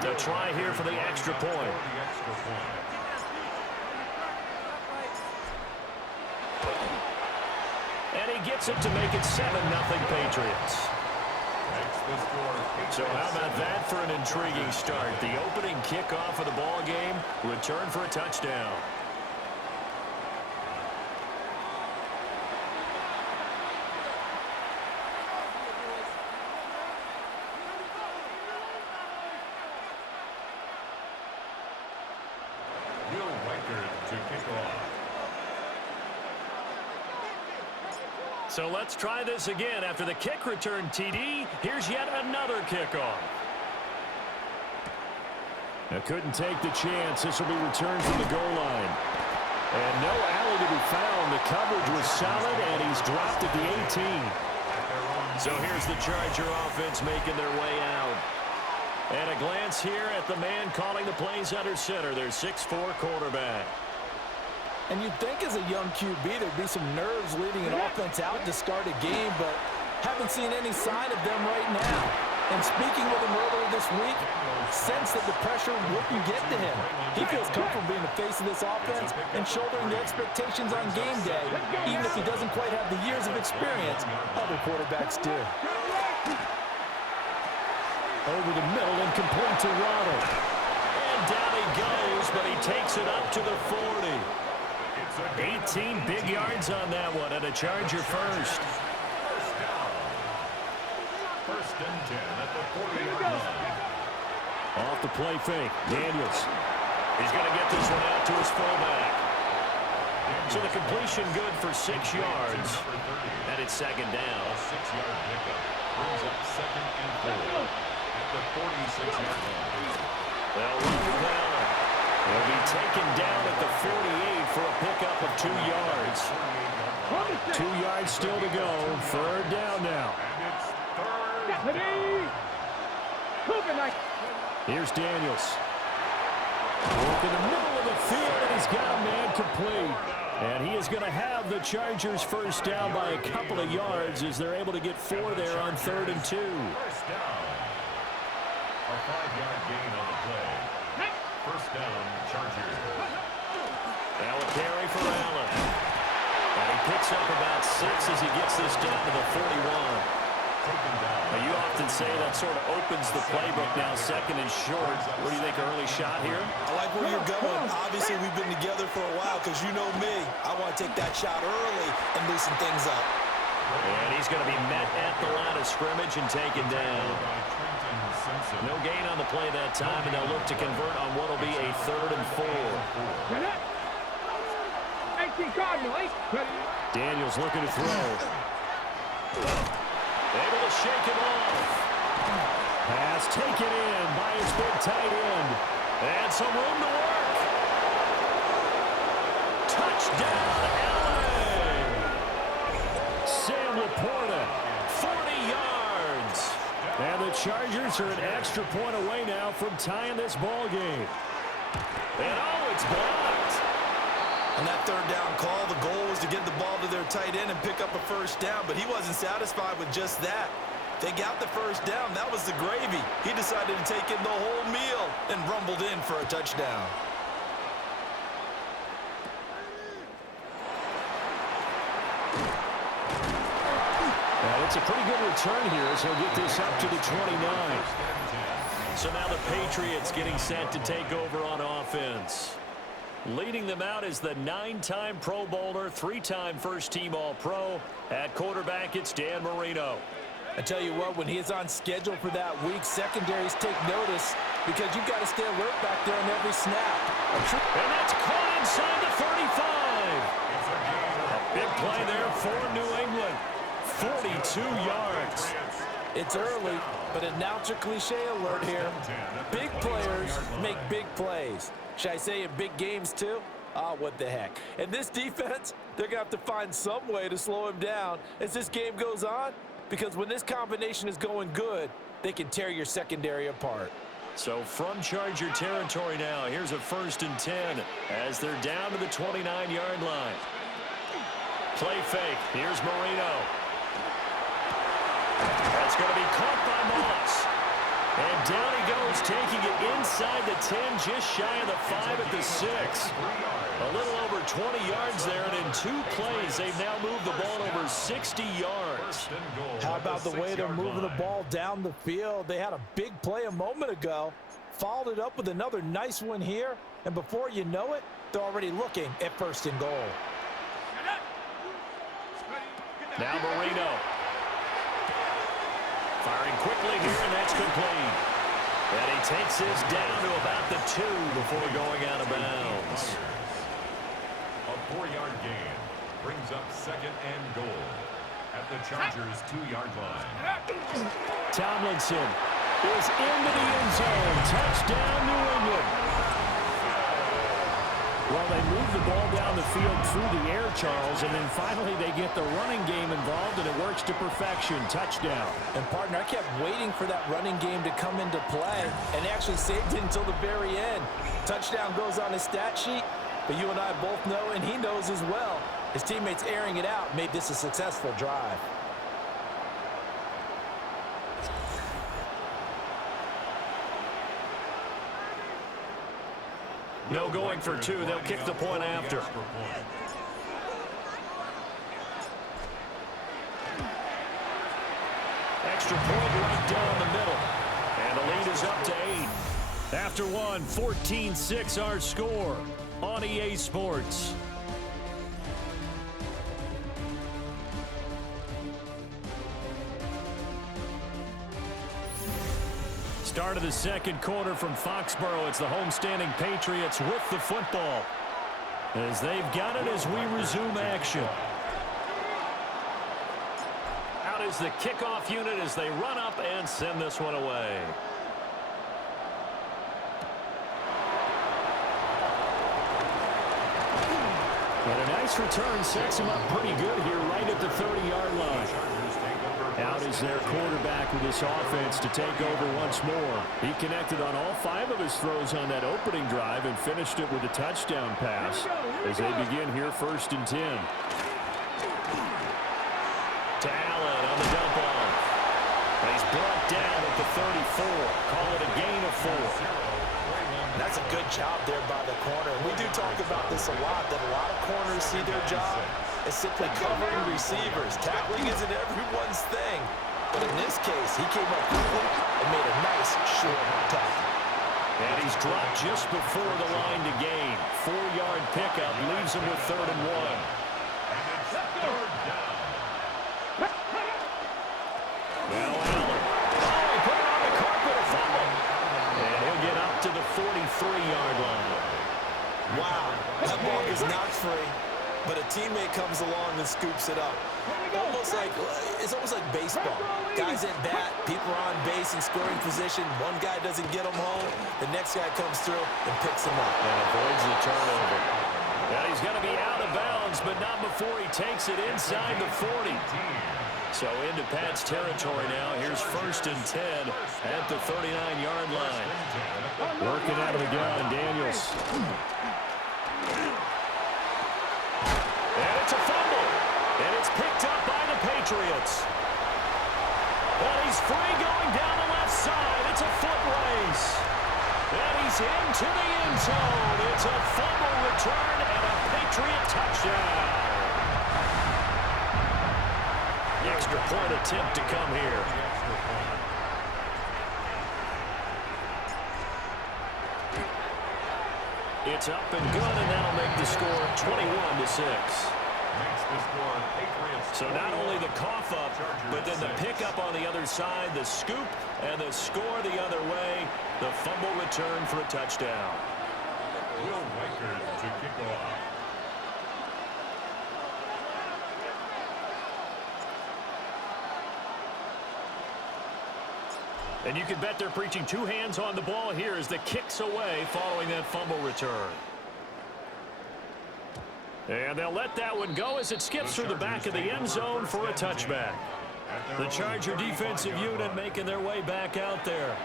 They'll try here for the extra point. And he gets it to make it 7-0 Patriots. So how about that for an intriguing start? The opening kickoff of the ball game, return for a touchdown. So let's try this again. After the kick return TD, here's yet another kickoff. Now couldn't take the chance. This will be returned from the goal line. And no alley to be found. The coverage was solid, and he's dropped at the 18. So here's the Charger offense making their way out. And a glance here at the man calling the plays under center, their 6'4" quarterback. And you'd think as a young QB there'd be some nerves leading an offense out to start a game, but haven't seen any sign of them right now. And speaking with him earlier this week, sense that the pressure wouldn't get to him. He feels comfortable being the face of this offense and shouldering the expectations on game day, even if he doesn't quite have the years of experience other quarterbacks do. Over the middle and complete to Waddle. And down he goes, but he takes it up to the 40. 18 big yards on that one, and a Charger first. First and 10 at the 40-yard line. Off the play fake, Daniels. He's going to get this one out to his fullback. So the completion good for 6 yards. And it's second down. A 6-yard pickup brings up second and 4 at the 46-yard line. They'll run with Allen. He'll be taken down at the 48 for a pickup of 2 yards. 2 yards still to go. Third down now. Here's Daniels. Work in the middle of the field, and he's got a man complete. And he is going to have the Chargers first down by a couple of yards as they're able to get 4 there on 3rd and 2. A 5-yard gain on the play. First down, Chargers. Now a carry for Allen. And he picks up about 6 as he gets this down to the 41. Now you often say that sort of opens the playbook now, second and short. What do you think, early shot here? I like where you're going. Obviously, we've been together for a while because you know me. I want to take that shot early and loosen things up. And he's going to be met at the line of scrimmage and taken down. No gain on the play that time, and they'll look to convert on what will be a 3rd and 4. Daniels looking to throw. Able to shake him off. Pass taken in by his big tight end. And some room to work. Touchdown, Allen! Sam Laporta, 40 yards. And the Chargers are an extra point away now from tying this ball game. And oh, it's blocked. On that 3rd down call, the goal was to get the ball to their tight end and pick up a first down, but he wasn't satisfied with just that. They got the first down. That was the gravy. He decided to take in the whole meal and rumbled in for a touchdown. Well, it's a pretty good return here, so he'll get this up to the 29. So now the Patriots getting set to take over on offense. Leading them out is the 9-time Pro Bowler, 3-time first-team All-Pro. At quarterback, it's Dan Marino. I tell you what, when he is on schedule for that week, secondaries take notice because you've got to stay alert back there on every snap. And that's caught inside the 35. A big play there for New England. 42 yards. It's early, but announcer cliche alert here. Big players make big plays. Should I say in big games too? Ah, what the heck. And this defense, they're going to have to find some way to slow him down as this game goes on, because when this combination is going good, they can tear your secondary apart. So from Charger territory now, here's a 1st and 10 as they're down to the 29-yard line. Play fake. Here's Marino. That's going to be caught by Moss. And down he goes, taking it inside the 10, just shy of the 5 at the 6. A little over 20 yards there, and in 2 plays, they've now moved the ball over 60 yards. How about the way they're moving the ball down the field? They had a big play a moment ago, followed it up with another nice one here, and before you know it, they're already looking at 1st and goal. Now Marino. Firing quickly here, and that's complete. And he takes this down to about the 2 before going out of bounds. A 4-yard gain brings up 2nd and goal at the Chargers' 2-yard line. Tomlinson is into the end zone. Touchdown, New England. Well, they move the ball down the field through the air, Charles, and then finally they get the running game involved, and it works to perfection. Touchdown. And, partner, I kept waiting for that running game to come into play, and actually saved it until the very end. Touchdown goes on his stat sheet, but you and I both know, and he knows as well, his teammates airing it out made this a successful drive. No going for 2. They'll kick the point after. Extra point right down the middle. And the lead is up to 8. After 1, 14-6 our score on EA Sports. Start of the 2nd quarter from Foxborough. It's the homestanding Patriots with the football, as they've got it as we resume action. Out is the kickoff unit as they run up and send this one away. And a nice return sets him up pretty good here right at the 30-yard line. Out is their quarterback with this offense to take over once more. He connected on all 5 of his throws on that opening drive and finished it with a touchdown pass as they begin here 1st and 10. To Allen on the dump off. He's brought down at the 34. Call it a gain of 4. That's a good job there by the corner. We do talk about this a lot, that a lot of corners see their job as simply covering receivers. Tackling isn't everyone's thing. But in this case, he came up quickly and made a nice short tackle. And he's dropped just before the line to gain. 4-yard pickup leaves him with 3rd and 1. Now Allen. Oh, he put it on the carpet, a fumble. And he'll get up to the 43-yard line. Wow, that ball is not free, but a teammate comes along and scoops it up. It's almost like baseball. Guys at bat, people are on base in scoring position. One guy doesn't get them home, the next guy comes through and picks them up. And avoids the turnover. And he's going to be out of bounds, but not before he takes it inside the 40. So into Pat's territory now. Here's 1st and 10 at the 39-yard line. Working out of the gun, Daniels. And it's a fumble. And it's picked up by the Patriots. And he's free going down the left side. It's a foot race. And he's into the end zone. It's a fumble return and a Patriot touchdown. The extra point attempt to come here. It's up and good, and that'll make the score 21-6. So not only the cough up, but then the pickup on the other side, the scoop, and the score the other way. The fumble return for a touchdown. Will Riker to kick off. And you can bet they're preaching 2 hands on the ball here as the kick's away following that fumble return. And they'll let that one go as it skips through the back of the end zone for a touchback. The Charger defensive unit making their way back out there.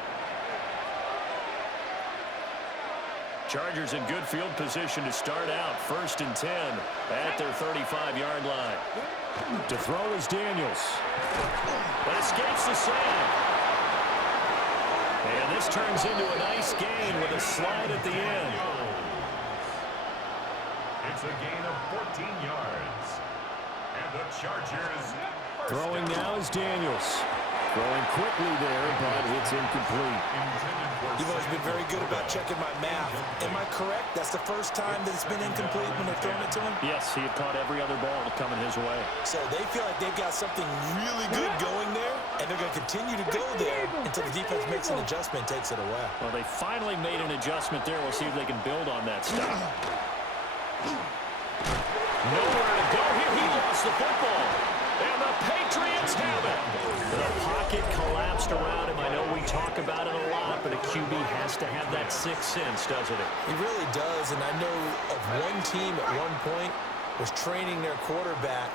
Chargers in good field position to start out. 1st and 10 at their 35-yard line. To throw is Daniels. But escapes the sack. And this turns into a nice gain with a slide at the end. It's a gain of 14 yards. And the Chargers. Throwing now is Daniels. Throwing quickly there, but it's incomplete. You've always been very good about checking my math. Am I correct? That's the first time that it's been incomplete when they're throwing it to him? Yes, he had caught every other ball coming his way. So they feel like they've got something really good going there, and they're going to continue to go there until the defense makes an adjustment and takes it away. Well, they finally made an adjustment there. We'll see if they can build on that stuff. Nowhere to go here. He lost the football. And the Patriots have it. The pocket collapsed around him. I know we talk about it a lot, but a QB has to have that sixth sense, doesn't it? He really does, and I know of one team at one point was training their quarterback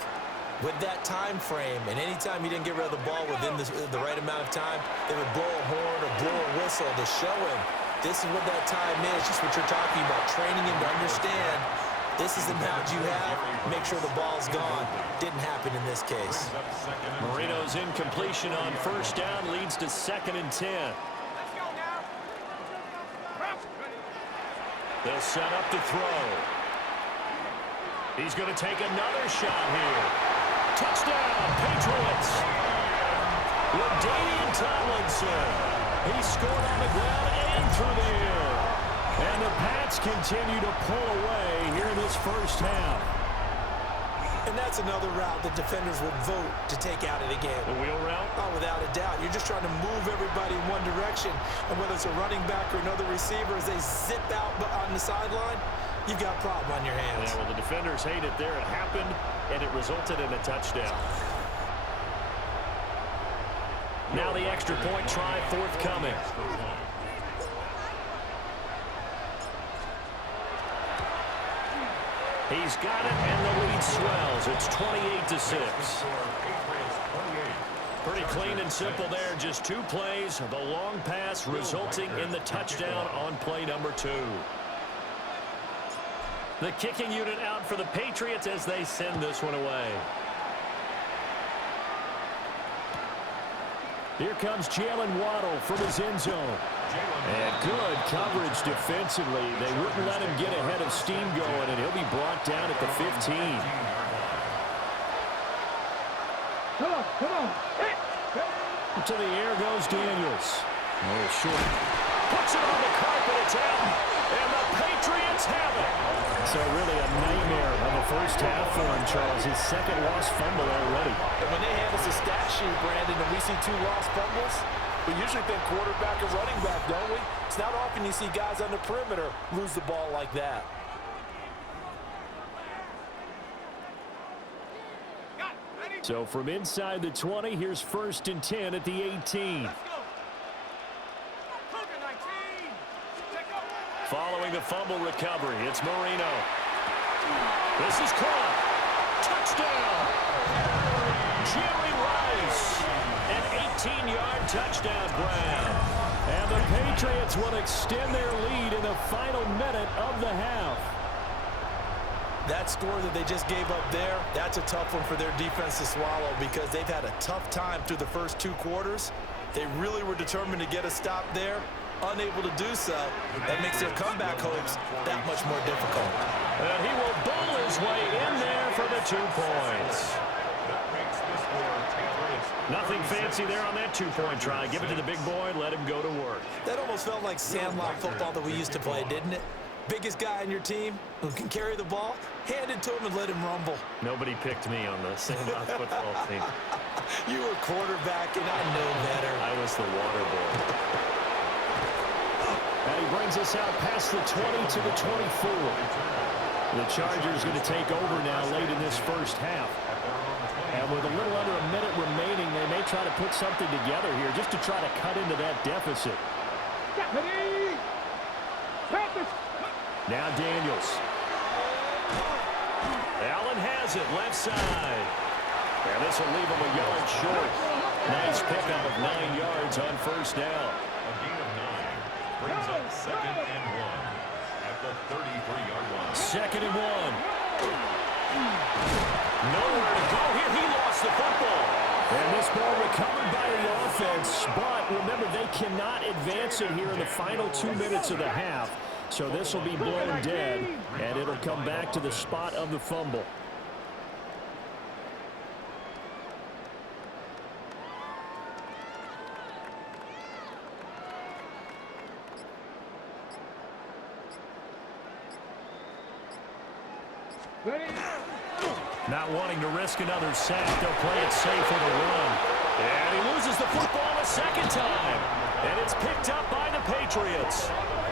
with that time frame, and anytime he didn't get rid of the ball within the right amount of time, they would blow a horn or blow a whistle to show him this is what that time is, just what you're talking about, training him to understand this is the amount you have, make sure the ball's gone. Didn't happen in this case. Marino's incompletion on first down leads to 2nd and 10. They'll set up to throw. He's going to take another shot here. Touchdown, Patriots. LaDainian Tomlinson. He scored on the ground and through the air. And the Pats continue to pull away here in this first half. And that's another route that defenders will vote to take out of the game. The wheel route? Oh, without a doubt. You're just trying to move everybody in one direction. And whether it's a running back or another receiver, as they zip out on the sideline, you've got a problem on your hands. Yeah, well, the defenders hate it there. It happened, and it resulted in a touchdown. Now the extra point try forthcoming. He's got it, and the lead swells. It's 28-6. Pretty clean and simple there. Just 2 plays. The long pass resulting in the touchdown on play number 2. The kicking unit out for the Patriots as they send this one away. Here comes Jalen Waddle from his end zone. And good coverage defensively. They wouldn't let him get ahead of steam going, and he'll be brought down at the 15. Come on. To the air goes Daniels. Oh, short. Puts it on the carpet. It's out. And the Patriots have it. So really a nightmare of a first half for him, Charles. His 2nd lost fumble already. And when they hand us a stat sheet, Brandon, and we see 2 lost fumbles, we usually think quarterback and running back, don't we? It's not often you see guys on the perimeter lose the ball like that. So from inside the 20, here's 1st and 10 at the 18. Following the fumble recovery, it's Marino. This is caught. Touchdown. Jerry Rice. An 18-yard touchdown grab. And the Patriots will extend their lead in the final minute of the half. That score that they just gave up there, that's a tough one for their defense to swallow because they've had a tough time through the first 2 quarters. They really were determined to get a stop there. Unable to do so, that makes their comeback hopes that much more difficult. And he will bowl his way in there for the 2 points. Nothing fancy there on that 2-point try. Give it to the big boy, let him go to work. That almost felt like sandlot football that we used to play, didn't it? Biggest guy on your team who can carry the ball, hand it to him and let him rumble. Nobody picked me on the sandlot football team. You were quarterback, and I know better. I was the water boy. And he brings us out past the 20 to the 24. The Chargers going to take over now late in this first half. And with a little under a minute remaining, they may try to put something together here just to try to cut into that deficit. Now Daniels. Allen has it, left side. And this will leave him a yard short. Nice pickup of 9 yards on first down. A gain of 9 brings up 2nd and 1 at the 33-yard line. 2nd and 1. Nowhere to go here. He lost the football. And this This ball recovered by the offense, but remember, they cannot advance it here in the final 2 minutes of the half. So this will be blown dead, and it'll come back to the spot of the fumble. Not wanting to risk another sack, they'll play it safe with a run. And he loses the football a second time. And it's picked up by the Patriots.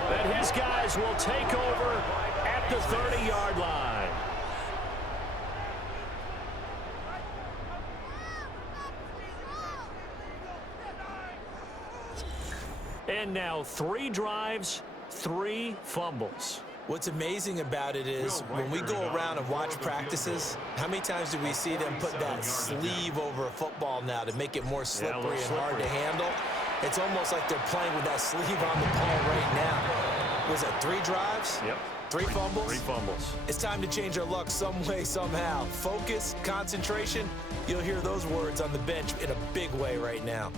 And his guys will take over at the 30-yard line. And now 3 drives, 3 fumbles. What's amazing about it is when we go around and watch practices, how many times do we see them put that sleeve over a football now to make it more slippery and hard to handle? It's almost like they're playing with that sleeve on the ball right now. Was it 3 drives? Yep. 3 fumbles? 3 fumbles. It's time to change our luck some way, somehow. Focus, concentration, you'll hear those words on the bench in a big way right now.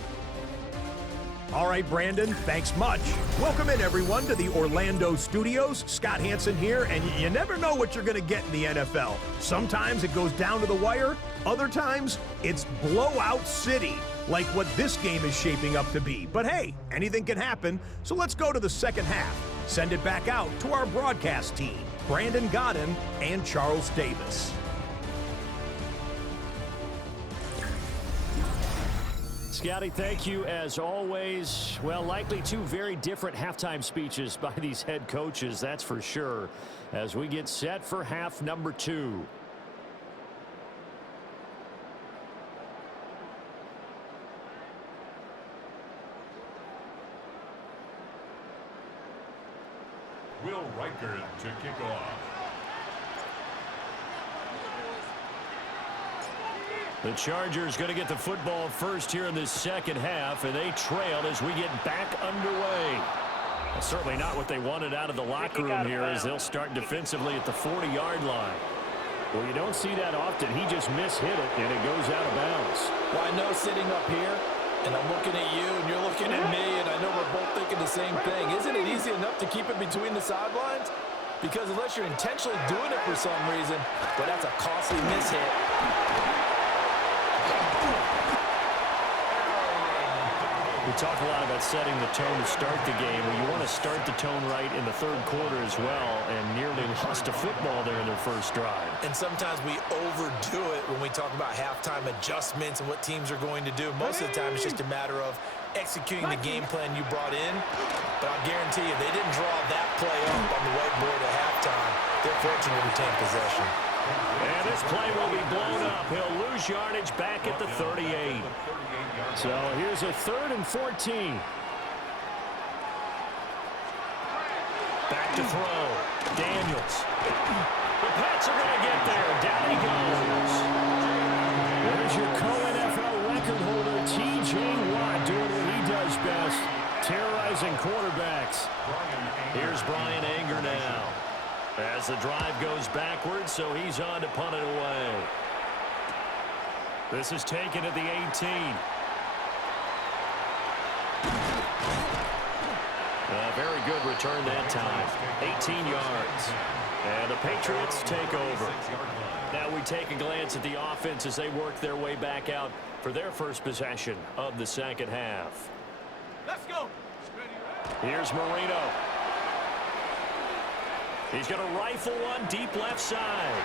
All right, Brandon, thanks much. Welcome in, everyone, to the Orlando studios. Scott Hansen here, and you never know what you're going to get in the NFL. Sometimes it goes down to the wire. Other times, it's blowout city, like what this game is shaping up to be. But hey, anything can happen, so let's go to the second half. Send it back out to our broadcast team, Brandon Godden and Charles Davis. Scotty, thank you as always. Well, likely 2 very different halftime speeches by these head coaches, that's for sure, as we get set for half number 2. Will Reichert to kick off. The Chargers going to get the football first here in this second half, and they trail as we get back underway. Well, certainly not what they wanted out of the locker room here as they'll start defensively at the 40-yard line. Well, you don't see that often. He just mishit it, and it goes out of bounds. Well, I know sitting up here, and I'm looking at you, and you're looking at me, and I know we're both thinking the same thing. Isn't it easy enough to keep it between the sidelines? Because unless you're intentionally doing it for some reason, but that's a costly mishit. We talk a lot about setting the tone to start the game. Well, you want to start the tone right in the third quarter as well, and nearly lost a football there in their first drive. And sometimes we overdo it when we talk about halftime adjustments and what teams are going to do. Most of the time, it's just a matter of executing the game plan you brought in. But I'll guarantee you, they didn't draw that play up on the whiteboard at halftime. They're fortunate to retain possession. And this play will be blown up. He'll lose yardage back at the 38. So here's a 3rd and 14. Back to throw. Daniels. The Pats are going to get there. Down he goes. There's your co-NFL record holder, T.J. Watt, doing what he does best, terrorizing quarterbacks. Here's Brian Anger now. As the drive goes backwards, so he's on to punt it away. This is taken at the 18. A very good return that time. 18 yards. And the Patriots take over. Now we take a glance at the offense as they work their way back out for their first possession of the second half. Let's go. Here's Marino. He's going to rifle one deep left side.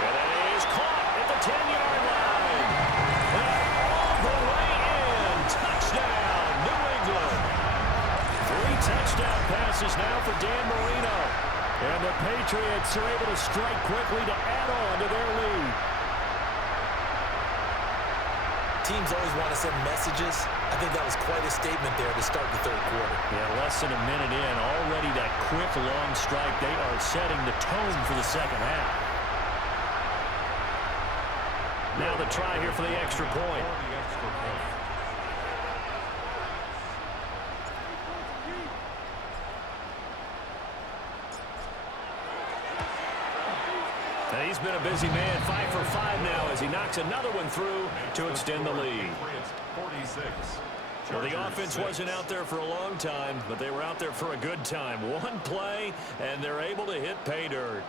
And it is caught at the 10-yard line. And all the way in. Touchdown, New England. 3 touchdown passes now for Dan Marino. And the Patriots are able to strike quickly to add on to their lead. Teams always want to send messages. I think that was quite a statement there to start the third quarter. Yeah, less than a minute in. Already that quick, long strike. They are setting the tone for the second half. Now the try here for the extra point. And He's been a busy man, 5 for 5 now as he knocks another one through to extend the lead. 46. Well, the offense wasn't out there for a long time, but they were out there for a good time. One play, and they're able to hit pay dirt.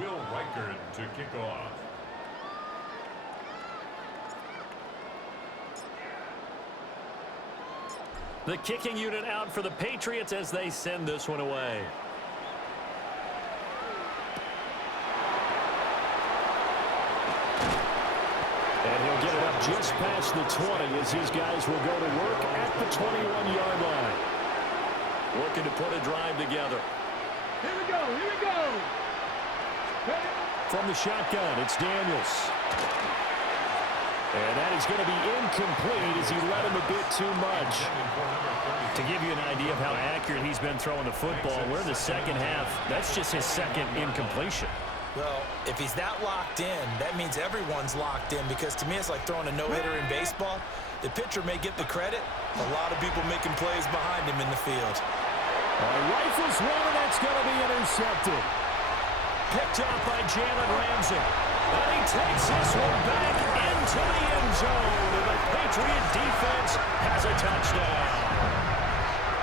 Will Reichard to kick off. The kicking unit out for the Patriots as they send this one away. And he'll get it up just past the 20 as these guys will go to work at the 21-yard line. Looking to put a drive together. Here we go, here we go. From the shotgun, it's Daniels. And that is going to be incomplete as he led him a bit too much. To give you an idea of how accurate he's been throwing the football, we're in the second half. That's just his second incompletion. Well, if he's that locked in, that means everyone's locked in, because to me it's like throwing a no-hitter in baseball. The pitcher may get the credit, a lot of people making plays behind him in the field. Rifles one, and that's going to be intercepted. Picked up by Jalen Ramsey. And he takes this one back into the end zone, and the Patriot defense has a touchdown.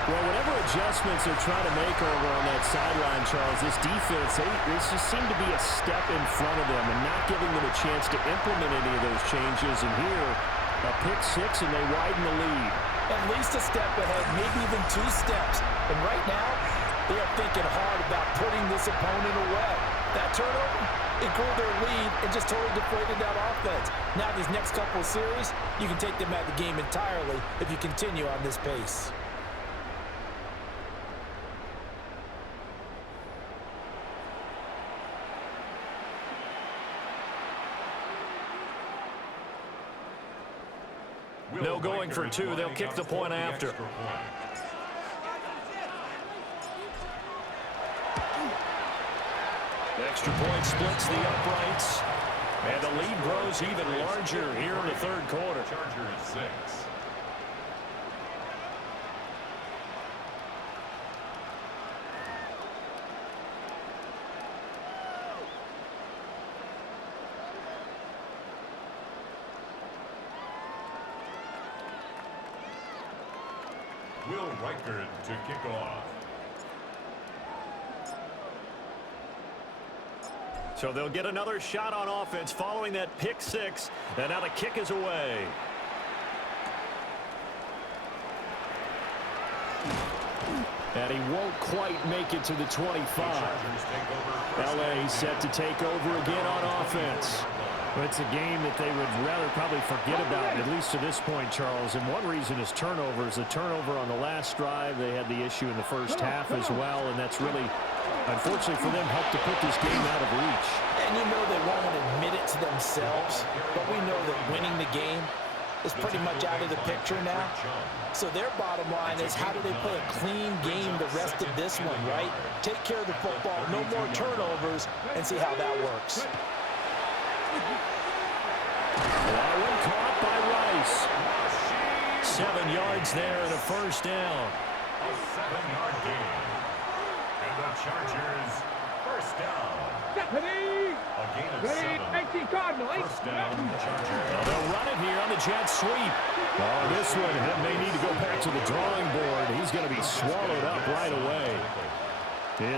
Well, whatever adjustments they're trying to make over on that sideline, Charles, this defense, they just seem to be a step in front of them and not giving them a chance to implement any of those changes. And here, a pick six, and they widen the lead. At least a step ahead, maybe even 2 steps. And right now, they are thinking hard about putting this opponent away. That turnover, it grew their lead and just totally deflated that offense. Now these next couple of series, you can take them out of the game entirely if you continue on this pace. No going for 2. They'll kick the point after. The extra point splits the uprights. And the lead grows even larger here in the third quarter. Chargers 6. Will Reichard to kick off. So they'll get another shot on offense following that pick six. And now the kick is away. And he won't quite make it to the 25. LA set to take over again on offense. But it's a game that they would rather probably forget about, at least to this point, Charles. And one reason is turnovers. The turnover on the last drive, they had the issue in the first half as well. And that's really, unfortunately for them, helped to put this game out of reach. And you know they won't admit it to themselves, but we know that winning the game is pretty much out of the picture now. So their bottom line is, how do they play a clean game the rest of this one, right? Take care of the football, no more turnovers, and see how that works. That one caught by Rice. 7 yards there and a first down. A 7-yard gain. And the Chargers first down. Deputy! A gain of Ready, 7. 18 Cardinal. First down, Chargers. Well, they'll run it here on the jet sweep. Oh, this one may need to go back to the drawing board. He's going to be swallowed up right away.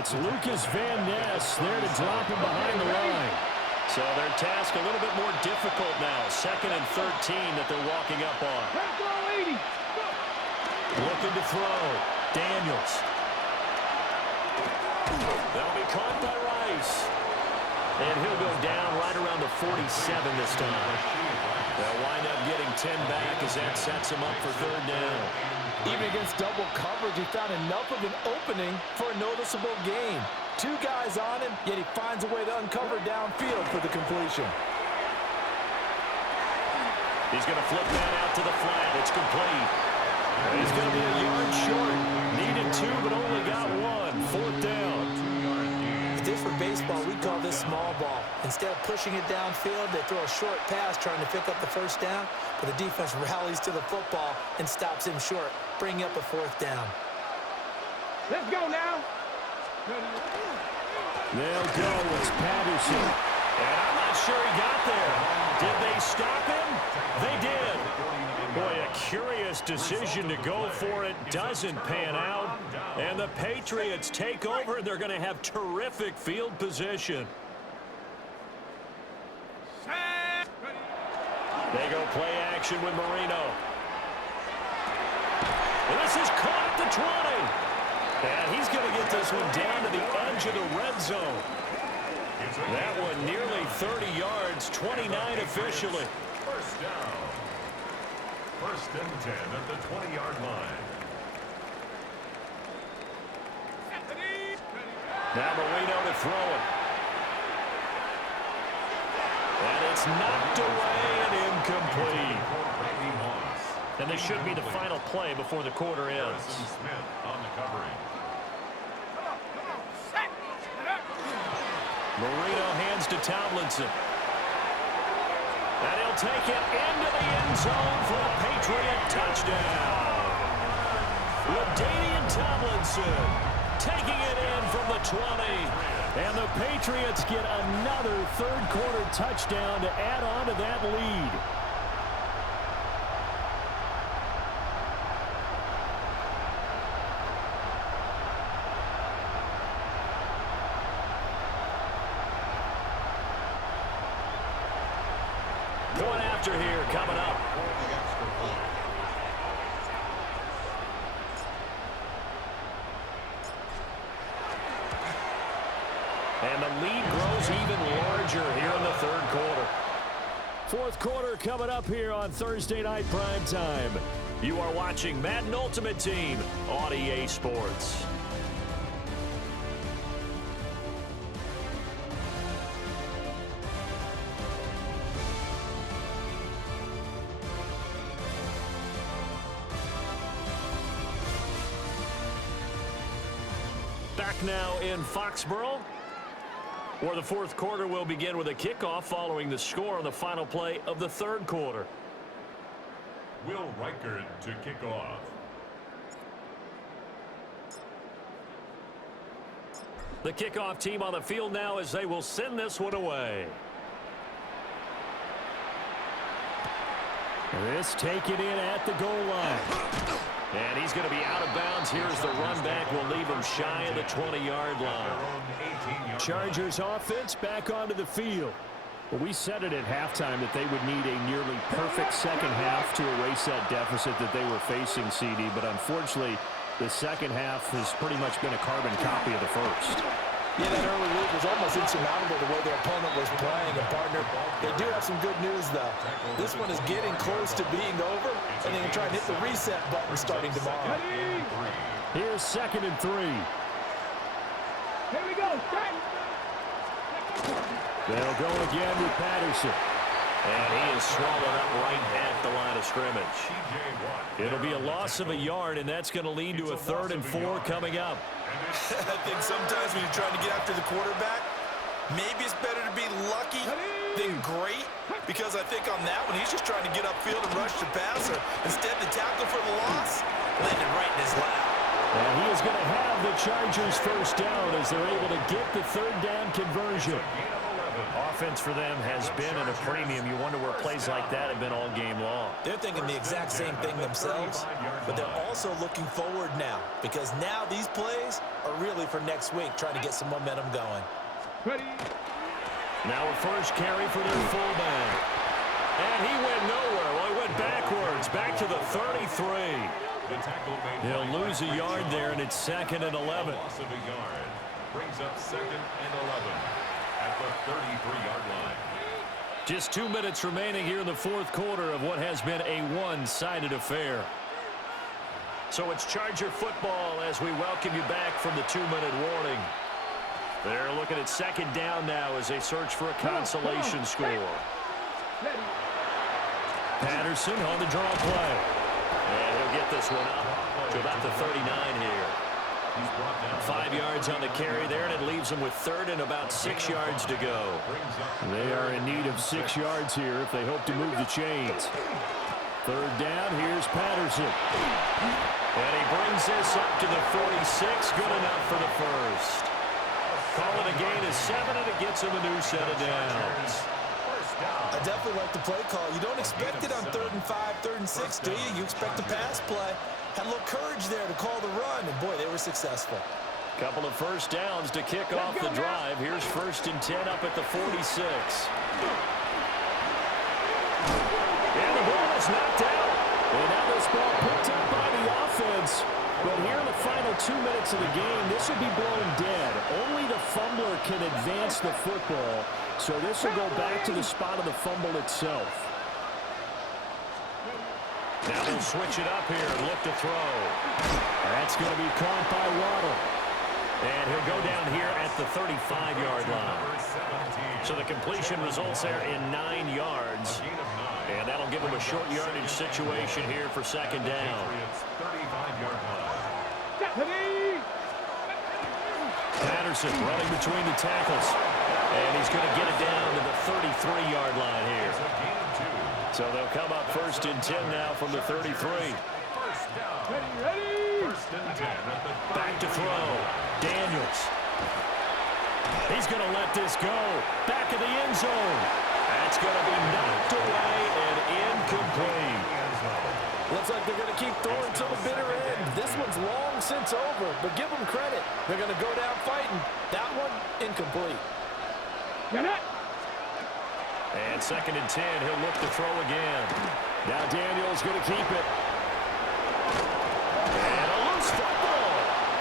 It's Lucas Van Ness there to drop him behind the line. So their task a little bit more difficult now. 2nd and 13 that they're walking up on. Looking to throw. Daniels. That'll be caught by Rice. And he'll go down right around the 47 this time. They'll wind up getting 10 back as that sets him up for 3rd down. Even against double coverage, he found enough of an opening for a noticeable gain. 2 guys on him, yet he finds a way to uncover downfield for the completion. He's going to flip that out to the flat. It's complete. And he's going to be a yard short. Needed 2, but only got 1. 4th down. If this were baseball, we'd call this small ball. Instead of pushing it downfield, they throw a short pass trying to pick up the first down, but the defense rallies to the football and stops him short, bringing up a fourth down. Let's go now. They'll go. It's Patterson. And I'm not sure he got there. Did they stop him? They did. Boy, a curious decision to go for it. Doesn't pan out. And the Patriots take over, and they're going to have terrific field position. They go play action with Marino. And this is caught at the 20. And he's going to get this one down to the edge of the red zone. That one nearly 30 yards, 29 officially. First down. First and 10 at the 20-yard line. Now Marino to throw it. And it's knocked away and incomplete. And this should be the final play before the quarter ends. Smith on the covering. Marino hands to Tomlinson. And he'll take it into the end zone for a Patriot touchdown. LaDainian Tomlinson taking it in from the 20. And the Patriots get another third-quarter touchdown to add on to that lead. Point after here coming up. And the lead grows even larger here in the third quarter. Fourth quarter coming up here on Thursday Night Prime Time. You are watching Madden Ultimate Team on EA Sports. Back now in Foxborough, where the fourth quarter will begin with a kickoff following the score on the final play of the third quarter. Will Reichard to kick off. The kickoff team on the field now as they will send this one away. This taken in at the goal line. And he's going to be out of bounds here as the run back will leave him shy of the 20-yard line. Chargers offense back onto the field. Well, we said it at halftime that they would need a nearly perfect second half to erase that deficit that they were facing, CD. But unfortunately, the second half has pretty much been a carbon copy of the first. Yeah, that early lead was almost insurmountable the way their opponent was playing. And, partner, they do have some good news, though. This one is getting close to being over, and they can try and hit the reset button starting tomorrow. Here's 2nd and 3. Here we go. They'll go again with Patterson. And he is swallowed up right at the line of scrimmage. It'll be a loss of a yard, and that's going to lead to a 3rd and 4 coming up. I think sometimes when you're trying to get after the quarterback, maybe it's better to be lucky than great, because I think on that one, he's just trying to get upfield and rush the passer. Instead, the tackle for the loss landed right in his lap. And he is going to have the Chargers first down as they're able to get the 3rd down conversion. Offense for them has been at a premium. You wonder where plays like that have been all game long. They're thinking the exact same thing themselves, but they're also looking forward now, because now these plays are really for next week, trying to get some momentum going. Ready. Now a first carry for their fullback. And he went nowhere. Well, he went backwards, back to the 33. He'll lose a yard there, and it's 2nd and 11. Loss of a yard brings up 2nd and 11 at the 33-yard line. Just 2 minutes remaining here in the fourth quarter of what has been a one-sided affair. So it's Charger football as we welcome you back from the 2-minute warning. They're looking at 2nd down now as they search for a consolation score. Patterson on the draw play. And he'll get this one up to about the 39 here. 5 yards on the carry there, and it leaves them with 3rd and about 6 yards to go. They are in need of 6 yards here if they hope to move the chains. 3rd down, here's Patterson. And he brings this up to the 46, good enough for the first. Call it a gain of 7, and it gets him a new set of downs. I definitely like the play call. You don't expect it on 3rd and 5, 3rd and 6, do you? You expect a pass play. Had a little courage there to call the run, and boy, they were successful. Couple of first downs to kick off the drive. Here's 1st and 10 up at the 46. And the ball is knocked out. And now this ball picked up by the offense. But here in the final 2 minutes of the game, this will be blown dead. Only the fumbler can advance the football. So this will go back to the spot of the fumble itself. Now they'll switch it up here and look to throw. That's going to be caught by Waddle. And he'll go down here at the 35-yard line. So the completion results there in 9 yards. And that'll give him a short yardage situation here for 2nd down. Patterson running between the tackles. And he's going to get it down to the 33-yard line here. So they'll come up 1st and 10 now from the 33. Back to throw. Daniels. He's going to let this go. Back of the end zone. That's going to be knocked away and incomplete. Looks like they're going to keep throwing till the bitter end. This one's long since over, but give them credit. They're going to go down fighting. That one, incomplete. And 2nd and 10, he'll look to throw again. Now Daniels going to keep it. And a loose football.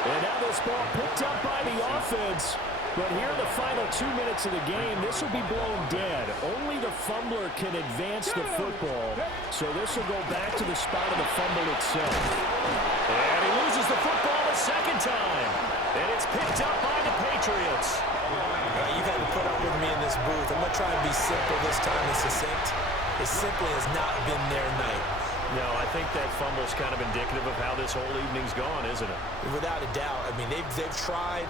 And now this ball picked up by the offense. But here in the final 2 minutes of the game, this will be blown dead. Only the fumbler can advance the football. So this will go back to the spot of the fumble itself. And he loses the football a 2nd time. And it's picked up by the Patriots. You've had to put up with me in this booth. I'm going to try and be simple this time and succinct. It simply has not been their night. No, I think that fumble's kind of indicative of how this whole evening's gone, isn't it? Without a doubt. I mean, they've tried,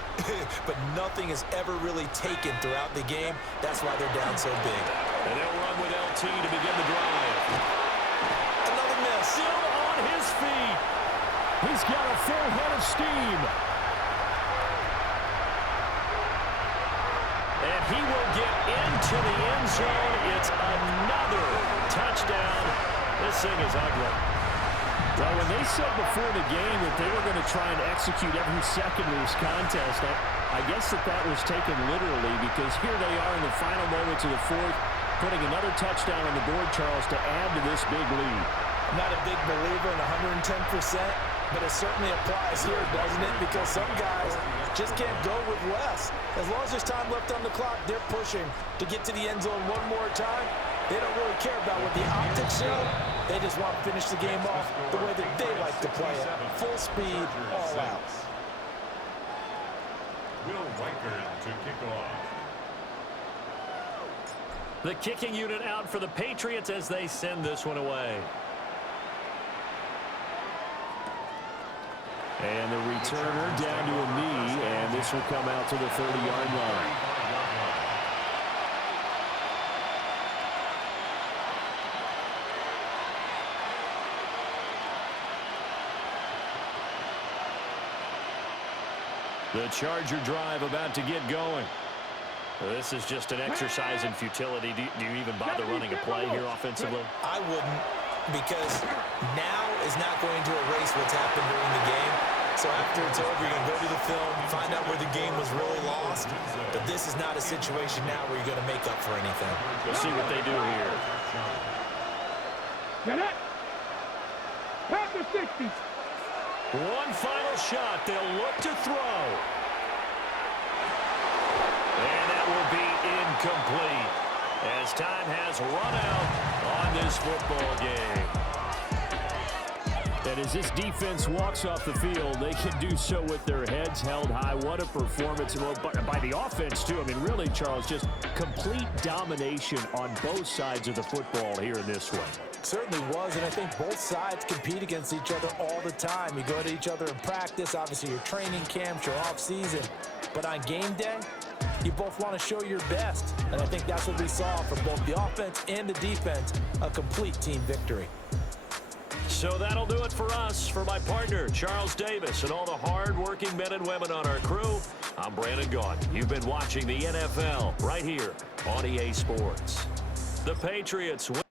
but nothing has ever really taken throughout the game. That's why they're down so big. And they'll run with LT to begin the drive. Another miss. Still on his feet. He's got a full head of steam. And he will get into the end zone. It's another touchdown. This thing is ugly. Well, when they said before the game that they were going to try and execute every second of this contest, I guess that was taken literally, because here they are in the final moments of the 4th, putting another touchdown on the board, Charles, to add to this big lead. I'm not a big believer in 110%, but it certainly applies here, doesn't it? Because some guys just can't go with less. As long as there's time left on the clock, they're pushing to get to the end zone one more time. They don't really care about what the optics show. They just want to finish the game off the way that they like to play it. Full speed, all out. Will Riker to kick off. The kicking unit out for the Patriots as they send this one away. And the returner down to a knee, and this will come out to the 30-yard line. The Charger drive about to get going. This is just an exercise in futility. Do you even bother running a play here offensively? I wouldn't, because now is not going to erase what's happened during the game. So after it's over, you're going to go to the film, find out where the game was really lost. But this is not a situation now where you're going to make up for anything. We'll see what they do here. Past the 60. One final shot. They'll look to throw. And that will be incomplete as time has run out on this football game. And as this defense walks off the field, they can do so with their heads held high. What a performance by the offense, too. I mean, really, Charles, just complete domination on both sides of the football here in this one. Certainly was, and I think both sides compete against each other all the time. You go to each other in practice, obviously your training camps, your off-season. But on game day, you both want to show your best. And I think that's what we saw from both the offense and the defense, a complete team victory. So that'll do it for us. For my partner, Charles Davis, and all the hard-working men and women on our crew, I'm Brandon Gaudin. You've been watching the NFL right here on EA Sports. The Patriots win.